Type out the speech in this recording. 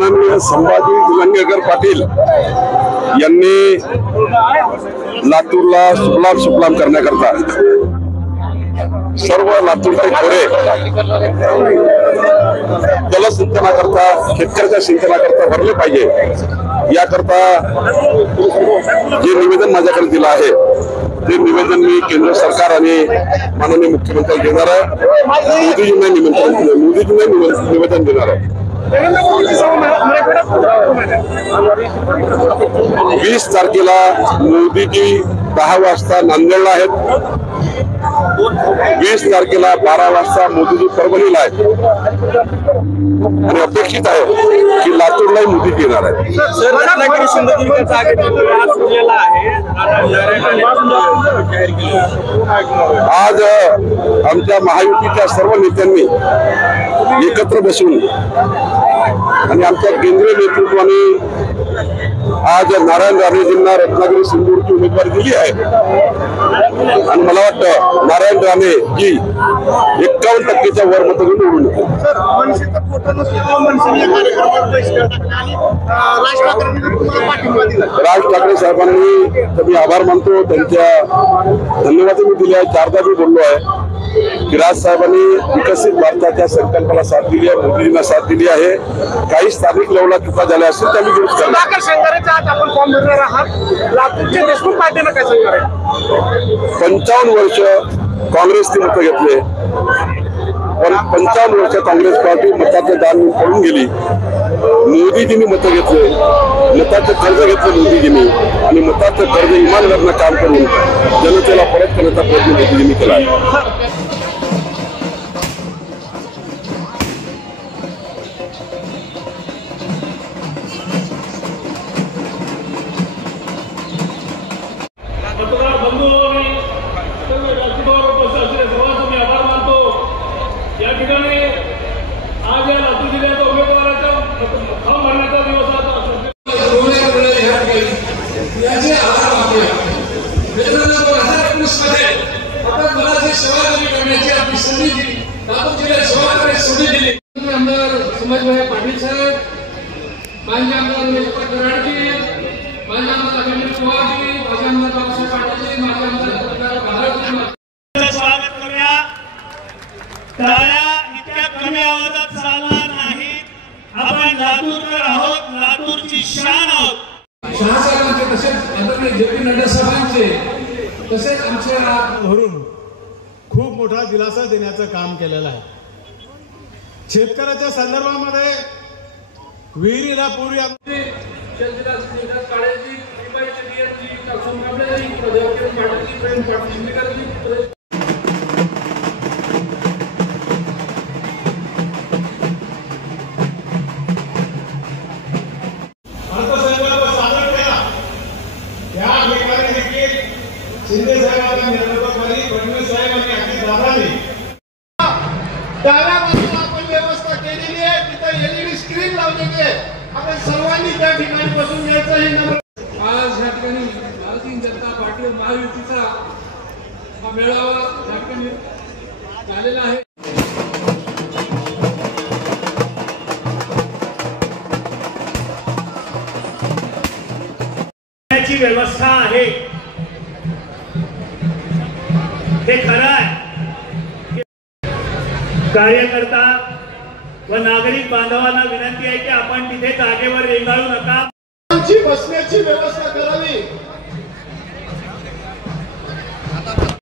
माननीय संभाजी निलंगेकर पाटील यांनी लातूरला सुफलाम करण्याकरता सर्व लातूरचे खोरे जलसिंचनाकरता शेतकऱ्याच्या सिंचनाकरता भरले पाहिजे याकरता जे निवेदन माझ्याकडे दिलं आहे ते निवेदन मी केंद्र सरकार आणि माननीय मुख्यमंत्री देणार आहे। मोदीजींना निवेदन देणार आहे। 20 तारखेला मोदीजी 10 वाजता नांदेडला आहेत। 20 तारखेला 12 वाजता मोदीजी परभणीला आहेत आणि अपेक्षित आहे की लातूरलाही मोदी येणार आहे। आज आमच्या महायुतीच्या सर्व नेत्यांनी एकत्र बसून आणि आमच्या केंद्रीय नेतृत्वाने आज नारायण राणेजींना रत्नागिरी सिंधूरची उमेदवारी दिली आहे आणि मला वाटतं नारायण राणे जी 51% वर मतं निवडून येतील। राज ठाकरे साहेबांनी मी आभार मानतो, त्यांच्या धन्यवाद मी दिले आहे। 4दा मी बोललो आहे की राज साहेबांनी विकसित भारताच्या संकल्पनेला साथ दिली आहे, मोदींना साथ दिली आहे। काही स्थानिक लेवलला चुका झाल्या असतील त्या मी दुरुस्त करणार। 55 वर्ष काँग्रेसने मतं घेतले, पण 55 वर्ष काँग्रेस पार्टी मताचं दान पडून गेली। मोदीजींनी मतं घेतले, मताचं कर्ज घेतलं मोदीजींनी आणि मताचं कर्ज इमानदारीनं काम करून जनतेला परत करण्याचा प्रयत्न मोदीजींनी केला आहे। पाटील साहेब, माझे आमदार निलेश कराडजी, माझे आमदार अभिमन्यू पवारजी, माझे आमदार बाबासाहेब पाटीलजी, माझे आमदार भारतजी, स्वागत करूया। टाळ्या इतक्या कमी आवाजात चालणार नाहीत। आपण लातूरकर आहोत, लातूरची शान आहोत। शहासाहेबांचे तसेच आदरणीय जे.पी. नड्डा साहेबांचे तसेच आमच्या भरून खूप मोठा दिलासा देण्याचं काम केलेलं आहे। शेतकऱ्याच्या संदर्भामध्ये विहिरीला पूर्वी अर्थसंकल्प सादर केला। या ठिकाणी देखील शिंदे साहेबांच्या नेतृत्वाखाली फडणवीस साहेबांनी अगदी दादांनी व्यवस्था केलेली आहे। तिथे एलईडी स्क्रीन लावलेली आहे। आपण सर्वांनी त्या ठिकाणी बसून यायचं हे नम्र। आज या ठिकाणी भारतीय जनता पार्टी महायुतीचा हा मेळावा या ठिकाणी झालेला आहे। याची व्यवस्था आहे हे खरं आहे। कार्यकर्ता व नागरिक बांधवांना विनंती आहे की आपण तिथे जागेवर रेंगाळू नका। बसण्याची व्यवस्था करा।